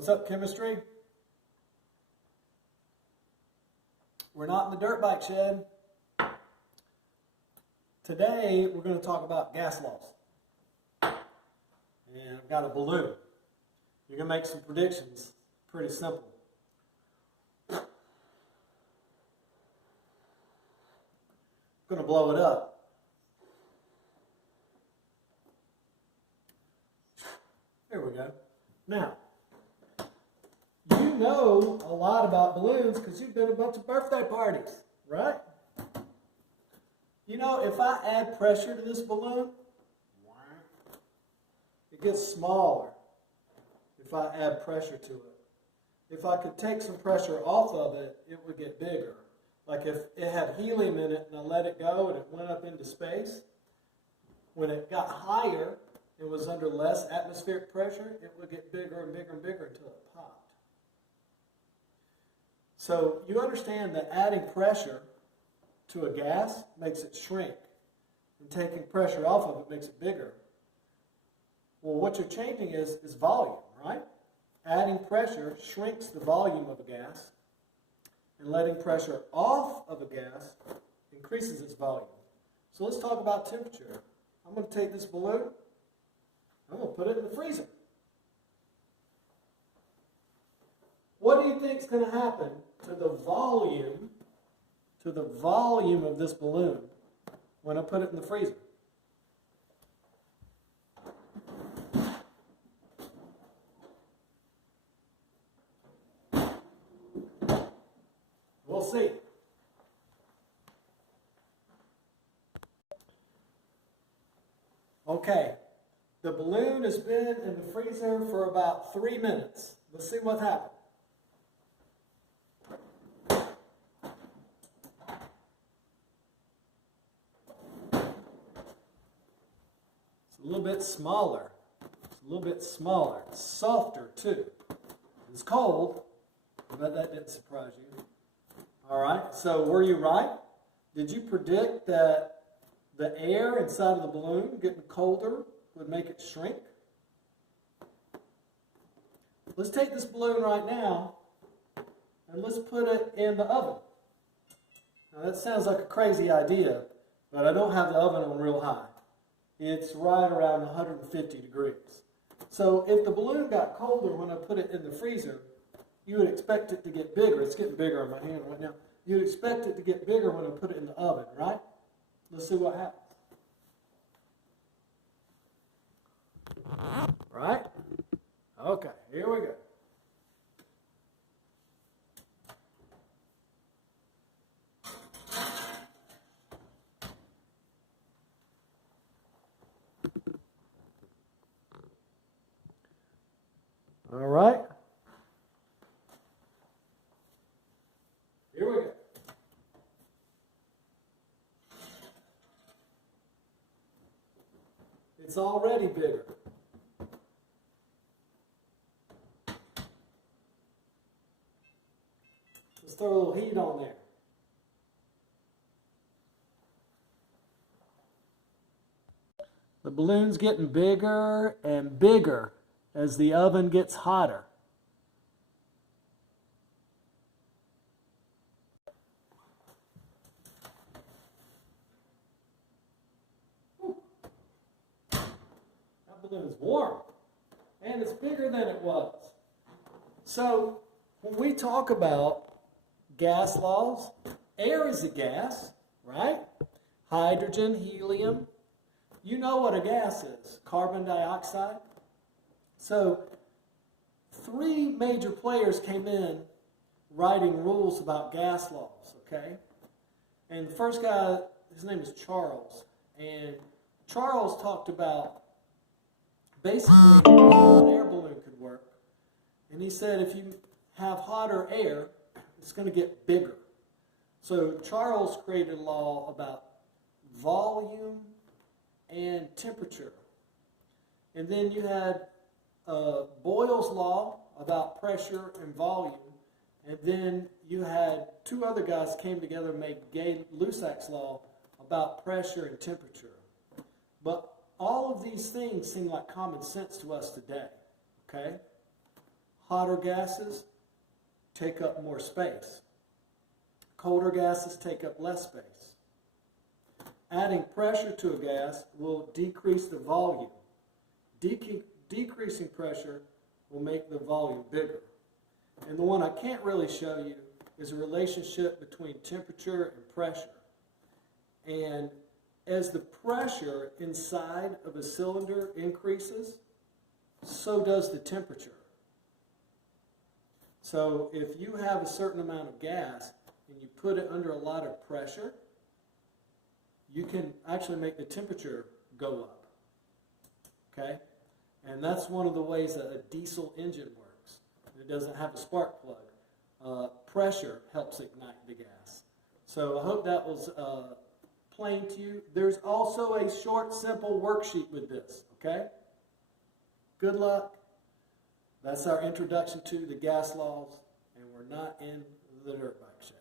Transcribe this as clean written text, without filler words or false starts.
What's up, chemistry? We're not in the dirt bike shed. Today, we're going to talk about gas laws. And I've got a balloon. You're going to make some predictions. Pretty simple. I'm going to blow it up. There we go. Now, you know a lot about balloons because you've been to a bunch of birthday parties, right? You know, if I add pressure to this balloon, it gets smaller if I add pressure to it. If I could take some pressure off of it, it would get bigger. Like if it had helium in it and I let it go and it went up into space, when it got higher, it was under less atmospheric pressure, it would get bigger and bigger and bigger until it popped. So you understand that adding pressure to a gas makes it shrink, and taking pressure off of it makes it bigger. Well, what you're changing is volume, right? Adding pressure shrinks the volume of a gas, and letting pressure off of a gas increases its volume. So let's talk about temperature. I'm going to take this balloon, I'm going to put it in the freezer. What do you think is going to happen to the volume of this balloon when I put it in the freezer? We'll see. Okay, the balloon has been in the freezer for about 3 minutes. Let's see what happened. It's a little bit smaller. It's softer too. It's cold, but that didn't surprise you. All right, so were you right? Did you predict that the air inside of the balloon getting colder would make it shrink? Let's take this balloon right now and let's put it in the oven. Now that sounds like a crazy idea, but I don't have the oven on real high. It's right around 150 degrees. So if the balloon got colder when I put it in the freezer, you would expect it to get bigger. It's getting bigger on my hand right now. You'd expect it to get bigger when I put it in the oven, right? Let's see what happens. Right? Okay, here we go. All right. Here we go. It's already bigger. Let's throw a little heat on there. The balloon's getting bigger and bigger as the oven gets hotter. That balloon is warm, and it's bigger than it was. So when we talk about gas laws, air is a gas, right? Hydrogen, helium. You know what a gas is, carbon dioxide. So 3 major players came in writing rules about gas laws, okay? And the first guy, his name is Charles. And Charles talked about basically how an air balloon could work. And he said if you have hotter air, it's going to get bigger. So Charles created a law about volume and temperature. And then you had Boyle's law about pressure and volume. And then you had 2 other guys came together and made Gay-Lussac's law about pressure and temperature. But all of these things seem like common sense to us today. Okay? Hotter gases take up more space. Colder gases take up less space. Adding pressure to a gas will decrease the volume. Decreasing pressure will make the volume bigger. And the one I can't really show you is a relationship between temperature and pressure. And as the pressure inside of a cylinder increases, so does the temperature. So if you have a certain amount of gas and you put it under a lot of pressure, you can actually make the temperature go up. Okay? And that's one of the ways that a diesel engine works. It doesn't have a spark plug. Pressure helps ignite the gas. So I hope that was plain to you. There's also a short, simple worksheet with this. Okay? Good luck. That's our introduction to the gas laws, and we're not in the dirt bike show.